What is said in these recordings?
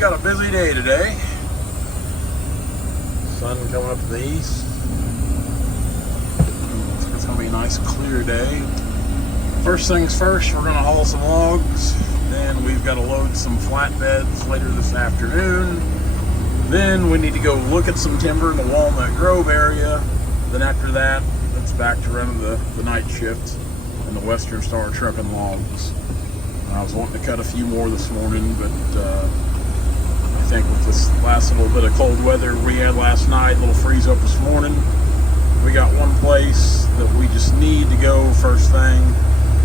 got a busy day today. Sun coming up to the east. It's gonna be a nice clear day. First things first, we're gonna haul some logs. Then we've got to load some flatbeds later this afternoon. Then we need to go look at some timber in the Walnut Grove area. Then after that, it's back to running the night shift in the Western Star trucking logs. I was wanting to cut a few more this morning, but I think with this last little bit of cold weather we had last night, a little freeze up this morning, we got one place that we just need to go first thing,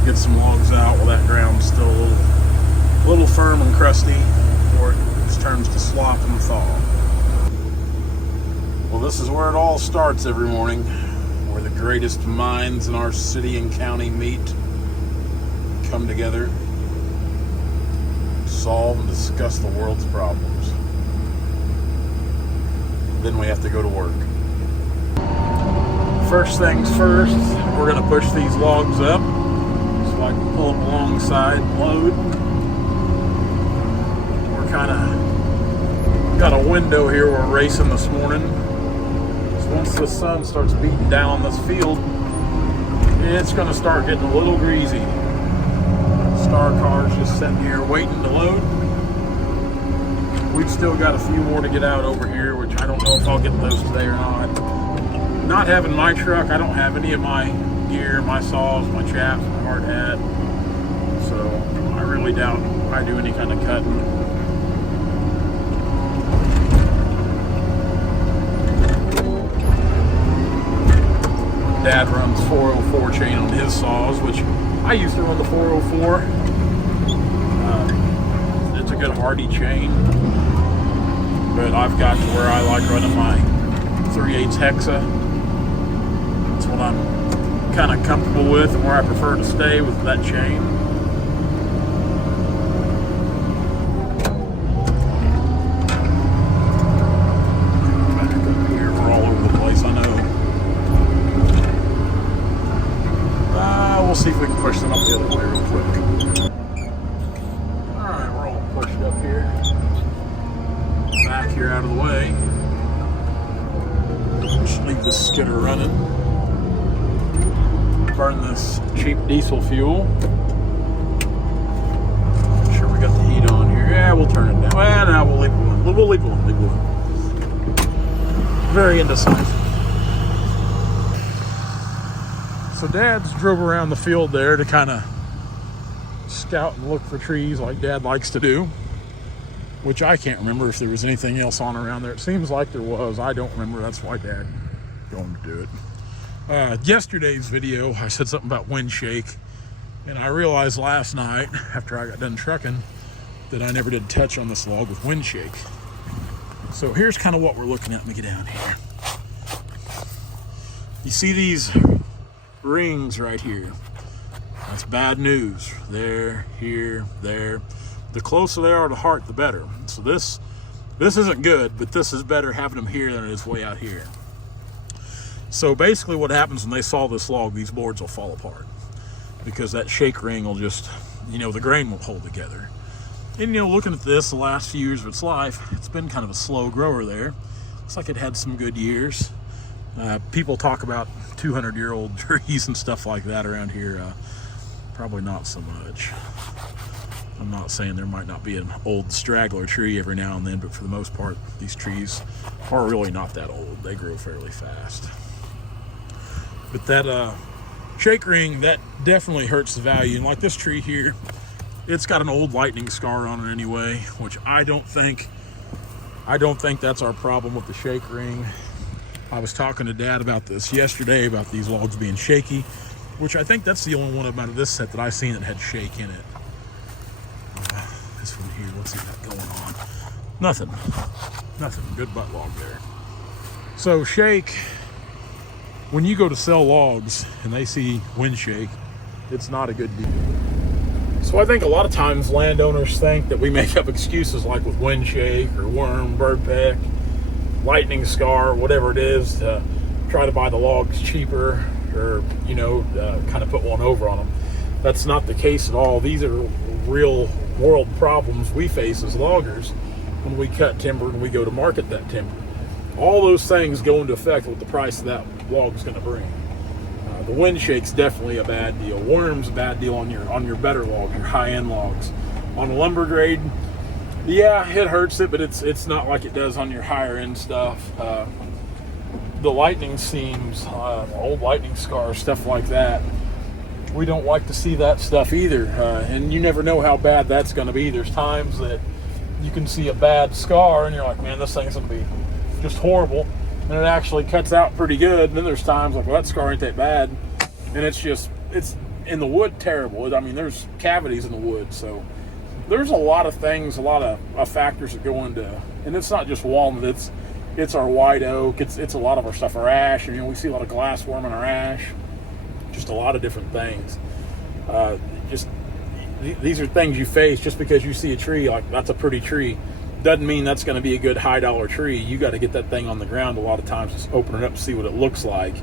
get some logs out while that ground's still a little firm and crusty before it just turns to slop and thaw. Well, this is where it all starts every morning, where the greatest minds in our city and county meet, come together, solve and discuss the world's problems. Then we have to go to work. First things first, we're going to push these logs up so I can pull them alongside and load. We're kind of got a window here we're racing this morning. So once the sun starts beating down on this field, it's going to start getting a little greasy. Star car's just sitting here waiting to load. We've still got a few more to get out over here, which I don't know if I'll get those today or not. Not having my truck, I don't have any of my gear, my saws, my chaps, my hard hat. So I really doubt I do any kind of cutting. Dad runs 404 chain on his saws, which I used to run the 404. It's a good hardy chain, but I've got to where I like running my 3/8 hexa. That's what I'm kind of comfortable with and where I prefer to stay with that chain. Back up here, we're all over the place, I know. We'll see if we can push them up the other way real quick. Alright, we're all pushed up here. Back here out of the way. Just leave this skidder running. Burn this cheap diesel fuel. Make sure we got the heat on here. Yeah, we'll turn it down. Well, now we'll leave it alone. We'll leave it alone. Leave it alone. Very indecisive. So Dad's drove around the field there to kind of scout and look for trees like Dad likes to do, which I can't remember if there was anything else on around there. It seems like there was. I don't remember. That's why Dad going to do it. Yesterday's video, I said something about wind shake, and I realized last night after I got done trucking that I never did touch on this log with wind shake. So here's kind of what we're looking at. Let me get down here. You see these rings right here? That's bad news. There, here, there. The closer they are to heart, the better. So this isn't good, but this is better having them here than it is way out here. So basically what happens when they saw this log, these boards will fall apart because that shake ring will just, the grain won't hold together. And looking at this the last few years of its life, it's been kind of a slow grower there. Looks like it had some good years. People talk about 200-year-old trees and stuff like that around here. Probably not so much. I'm not saying there might not be an old straggler tree every now and then, but for the most part, these trees are really not that old. They grow fairly fast. But that shake ring, that definitely hurts the value. And like this tree here, it's got an old lightning scar on it anyway, which I don't think that's our problem with the shake ring. I was talking to Dad about this yesterday, about these logs being shaky, which I think that's the only one out of this set that I've seen that had shake in it. This one here, what's that going on? Nothing. Good butt log there. So shake, when you go to sell logs and they see wind shake, it's not a good deal. So I think a lot of times landowners think that we make up excuses like with wind shake or worm, bird peck, lightning scar, whatever it is, to try to buy the logs cheaper or, kind of put one over on them. That's not the case at all. These are real world problems we face as loggers. when we cut timber and we go to market that timber. All those things go into effect with the price that log is going to bring. The wind shake's definitely a bad deal. Worm's a bad deal on your better logs, your high-end logs. On a lumber grade, yeah, it hurts it, but it's not like it does on your higher end stuff. The lightning seams, old lightning scars, stuff like that. We don't like to see that stuff either, and you never know how bad that's going to be. There's times that you can see a bad scar, and you're like, man, this thing's going to be just horrible, and it actually cuts out pretty good. And then there's times like, well, that scar ain't that bad, and it's in the wood terrible. I mean, there's cavities in the wood, so there's a lot of things, a lot of factors that go into, and it's not just walnut. It's our white oak. It's a lot of our stuff, our ash. And, we see a lot of glassworm in our ash. Just a lot of different things. These are things you face just because you see a tree like that's a pretty tree. Doesn't mean that's going to be a good high dollar tree. You got to get that thing on the ground a lot of times, just open it up, see what it looks like,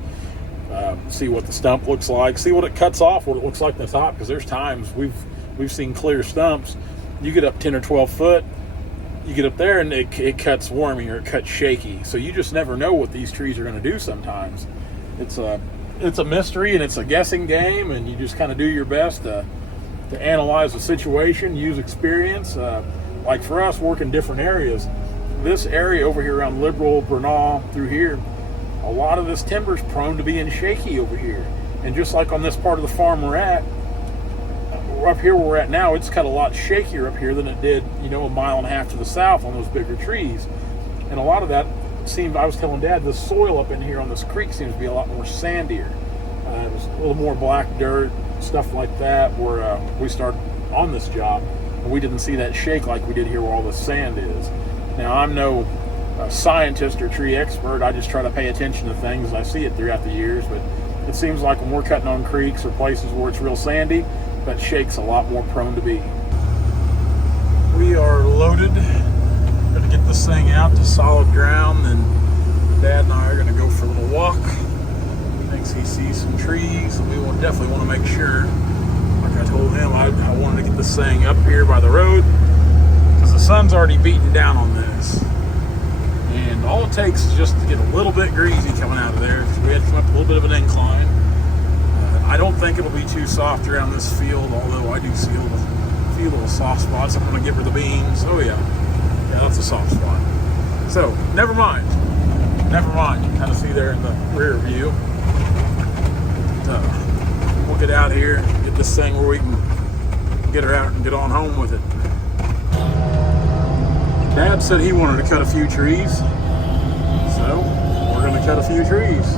see what the stump looks like, see what it cuts off, what it looks like in the top. Because there's times we've seen clear stumps. You get up 10 or 12 foot, you get up there and it cuts wormy or it cuts shaky. So you just never know what these trees are going to do sometimes. It's a mystery and it's a guessing game, and you just kind of do your best to analyze the situation, use experience. Like for us, working different areas, this area over here around Liberal, Bernal, through here, a lot of this timber is prone to being shaky over here. And just like on this part of the farm we're at, up here where we're at now, it's cut a lot shakier up here than it did, a mile and a half to the south on those bigger trees. And a lot of that I was telling Dad, the soil up in here on this creek seems to be a lot more sandier. There's a little more black dirt, stuff like that, where we started on this job, and we didn't see that shake like we did here where all the sand is. Now, I'm no scientist or tree expert. I just try to pay attention to things as I see it throughout the years, but it seems like when we're cutting on creeks or places where it's real sandy, that shake's a lot more prone to be. We are loaded. Going to get this thing out to solid ground, and Dad and I are going to go for a little walk. He thinks he sees some trees, and we will definitely want to make sure, like I told him, I wanted to get this thing up here by the road because the sun's already beating down on this. And all it takes is just to get a little bit greasy coming out of there, because we had to come up a little bit of an incline. I don't think it'll be too soft around this field, although I do feel little soft spots. I'm going to give her the beans. Oh yeah, that's a soft spot. So never mind. You can kind of see there in the rear view. We'll get out here, get this thing where we can get her out and get on home with it. Dad said he wanted to cut a few trees, so we're going to cut a few trees.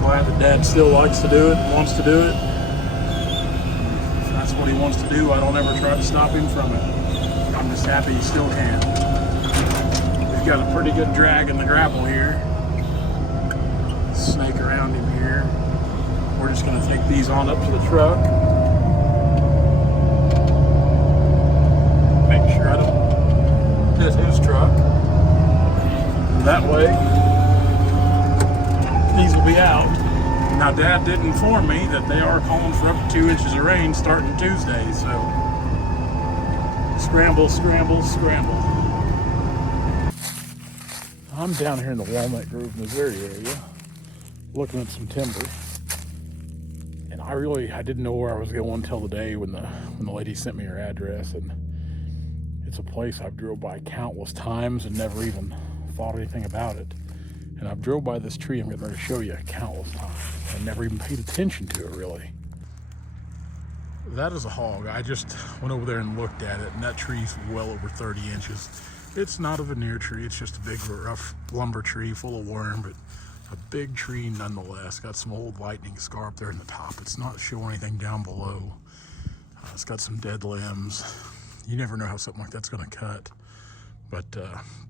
Glad that Dad still likes to do it and wants to do it. If that's what he wants to do, I don't ever try to stop him from it. I'm just happy he still can. We've got a pretty good drag in the gravel here. Snake around him here. We're just going to take these on up to the truck. Make sure I don't hit his truck. That way, these will be out. Now, Dad did inform me that they are calling for up to 2 inches of rain starting Tuesday, so scramble, scramble, scramble. I'm down here in the Walnut Grove, Missouri area, looking at some timber, and I didn't know where I was going until the day when the lady sent me her address, and it's a place I've drove by countless times and never even thought anything about it. And I've drove by this tree I'm getting ready to show you countless times. I never even paid attention to it, really. That is a hog. I just went over there and looked at it, and that tree's well over 30 inches. It's not a veneer tree. It's just a big, rough lumber tree full of worm, but a big tree nonetheless. Got some old lightning scar up there in the top. It's not showing anything down below. It's got some dead limbs. You never know how something like that's going to cut. But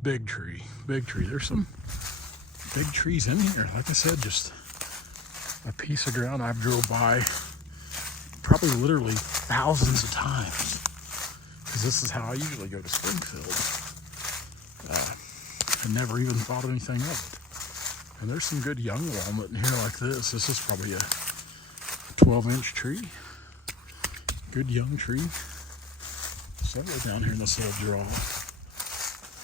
big tree, big tree. There's some big trees in here. Like I said, just a piece of ground I've drove by probably literally thousands of times, because this is how I usually go to Springfield. I never even thought anything of it. And there's some good young walnut in here like this. This is probably a 12-inch tree. Good young tree. Several down here in this little draw.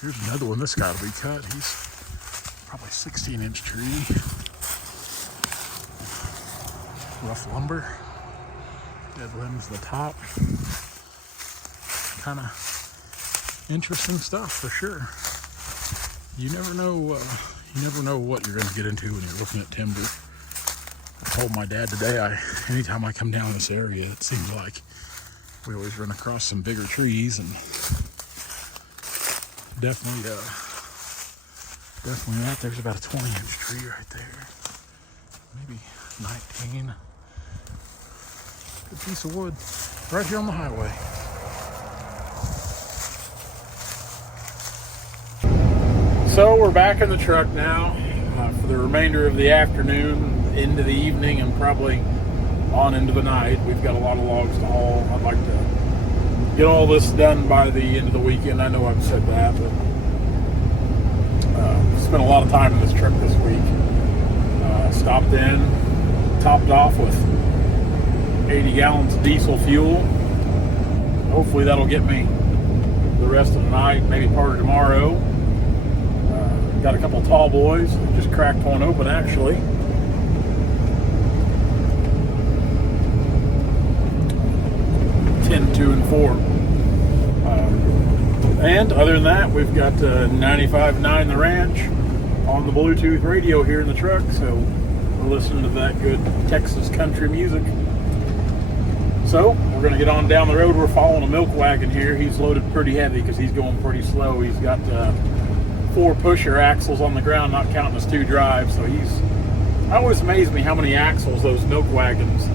Here's another one. This got to be cut. He's probably 16-inch tree. Rough lumber. Dead limbs at the top. Kind of interesting stuff for sure. You never know what you're going to get into when you're looking at timber. I told my dad today, anytime I come down this area, it seems like we always run across some bigger trees, and definitely that. There's about a 20-inch tree right there, maybe 19. Good piece of wood right here on the highway. So we're back in the truck now for the remainder of the afternoon, into the evening, and probably on into the night. We've got a lot of logs to haul. I'd like to get all this done by the end of the weekend. I know I've said that, but spent a lot of time in this truck this week. Stopped in, topped off with 80 gallons of diesel fuel. Hopefully that'll get me the rest of the night, maybe part of tomorrow. Got a couple of tall boys. Just cracked one open, actually. Tin 2 and 4. And other than that, we've got 95.9 The Ranch on the Bluetooth radio here in the truck, so we're listening to that good Texas country music. So we're going to get on down the road. We're following a milk wagon here. He's loaded pretty heavy because he's going pretty slow. He's got 4 pusher axles on the ground, not counting his 2 drives. So it always amazes me how many axles those milk wagons.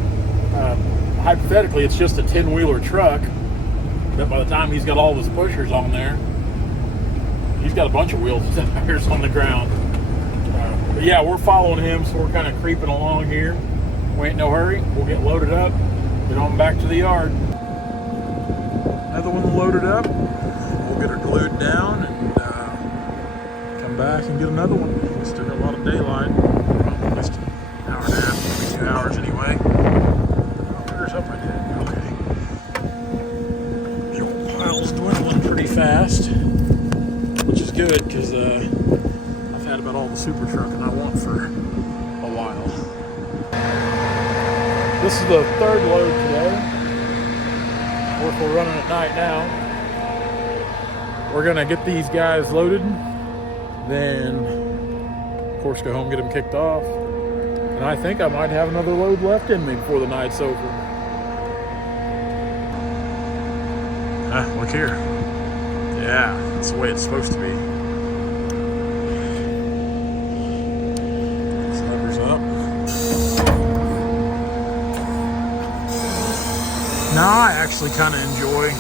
Hypothetically, it's just a 10-wheeler truck, but by the time he's got all of his pushers on there, he's got a bunch of wheels and tires on the ground. But yeah, we're following him, so we're kind of creeping along here. We ain't no hurry. We'll get loaded up, get on back to the yard. Another one loaded up. We'll get her glued down and come back and get another one. We still got a lot of daylight. Probably just an hour and a half, maybe 2 hours anyway. There's up right there. Okay. The old pile's dwindling pretty fast, which is good because I've had about all the super trucking I want for a while. This is the 3rd load today. Of course, we're running at night now. We're gonna get these guys loaded, then of course go home, get them kicked off, and I think I might have another load left in me before the night's over. Look here. Yeah, that's the way it's supposed to be. Levers up. Now I actually kind of enjoy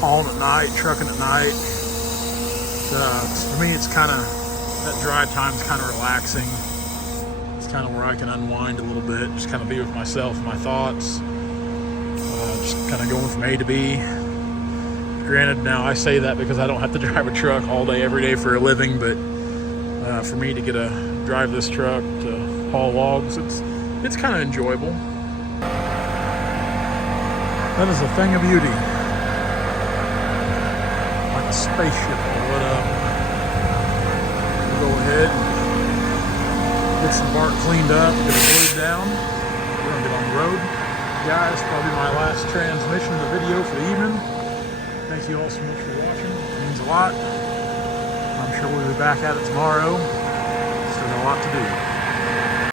hauling at night, trucking at night. For me, it's kind of, that drive time's kind of relaxing. It's kind of where I can unwind a little bit, just kind of be with myself and my thoughts. Just kind of going from A to B. Granted, now I say that because I don't have to drive a truck all day, every day for a living, but for me to drive this truck to haul logs, it's kind of enjoyable. That is a thing of beauty. Like a spaceship or whatever. We'll go ahead and get some bark cleaned up, get it glued down. We're gonna get on the road. Guys, probably my last transmission of the video for the evening. Thank you all so much for watching. It means a lot. I'm sure we'll be back at it tomorrow. Still got a lot to do.